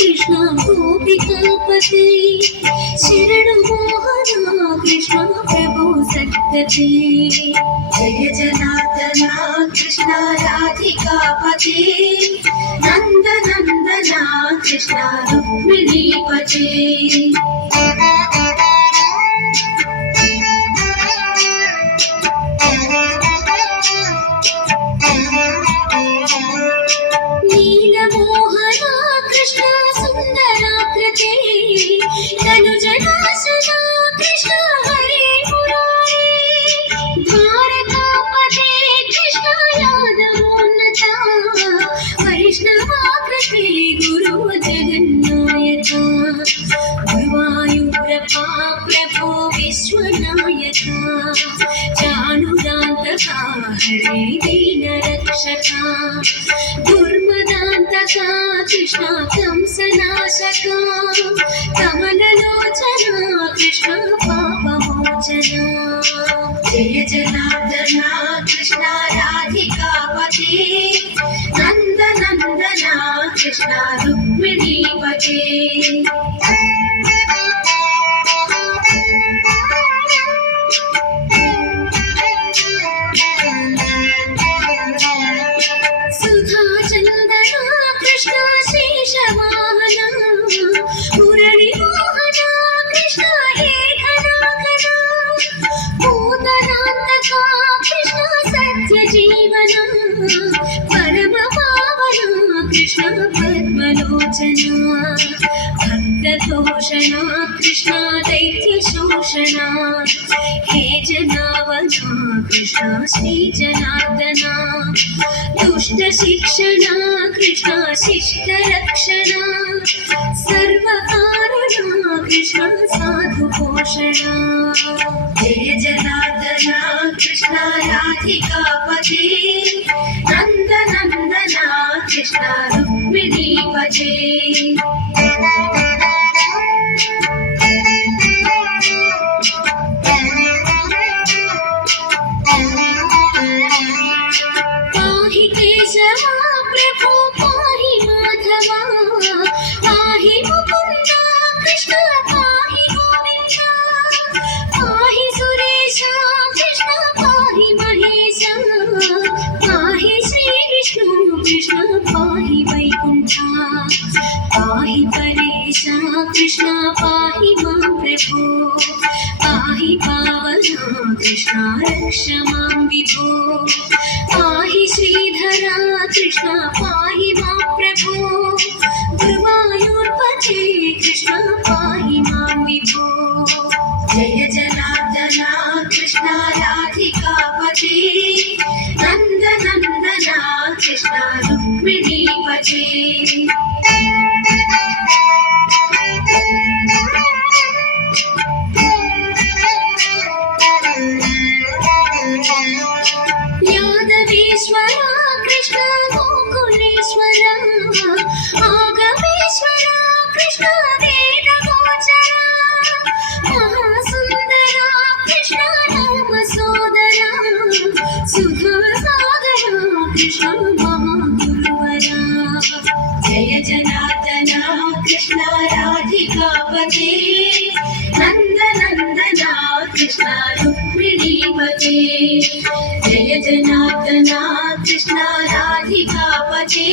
कृष्ण गोपिकापते शरणु मोहन कृष्ण प्रभु सद्गते जय जनार्दना कृष्ण राधिकापते नंद नंदना कृष्ण रुक्मिणीपते नीलमोहना कृष्ण सुंदराकृते तनुजनाशना कृष्ण हरे मुरारे द्वारकापते कृष्ण यादवोन्नता वैष्णवाकृते गुरु जगन्नायका गुरुवायूरप्पा प्रभो विश्वनायका चाणुरान्तका हरे दीनरक्षका दुर्मदान्तका कृष्ण कंसनाशका कमललोचना कृष्ण पापमोचना जय जनार्दना कृष्ण राधिकापते नंद नंदना कृष्ण रुक्मिणीपते सुधा चंदना कृष्ण शेषवाहना मुरली मोहना कृष्ण हे घना घना भूतनान्तका कृष्ण सत्य जीवना परम पावना कृष्ण पद्मलोचना भक्ततोषणा कृष्ण दैत्य शोषणा हे जनावना कृष्ण श्री जनार्दना दुष्ट शिक्षणा कृष्ण शिष्ट रक्षणा सर्वकारणा कृष्ण साधु पोषणा जय जनार्दना कृष्ण राधिकापते नंद नंदना कृष्ण रुक्मिणीपते पाहि केशवा प्रभो पाहि माधवा पाहि मुकुन्दा कृष्ण पाहि गोविन्दा पाहि सुरेशा कृष्ण पाहि महेशा पाहि श्री विष्णु कृष्ण पाहि वैकुण्ठा पाहि परेशा कृष्ण पाहि मां प्रभो पाहि पावना कृष्ण रक्ष मां विभो पाहि श्रीधरा कृष्ण पाहि मां प्रभो गुरुवायूर्पते कृष्ण पाहि मां विभो जय जनार्दना कृष्ण राधिकापते नंद नंदना कृष्ण रुक्मिणीपते यादवेश्वरा कृष्ण गोकुलेश्वरा आगमेश्वरा कृष्ण वेदगोचरा महासुन्दरा कृष्ण रामसोदरा सुधासागरा कृष्ण महागुरुवरा जय जनार्दना कृष्ण राधिकापते नंद नंदना कृष्ण रुक्मिणीपते जय जनार्दना कृष्ण राधिकापते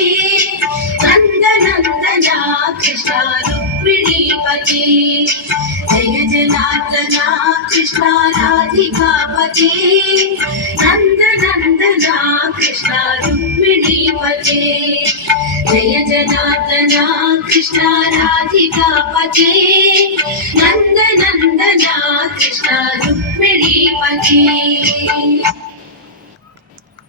नंद नंदना कृष्ण रुक्मिणीपते जय जनार्दना कृष्ण राधिकापते नंद नंदना कृष्ण रुक्मिणीपते जय जनार्दना कृष्ण राधिकापते नंद नंदना कृष्ण रुक्मिणीपते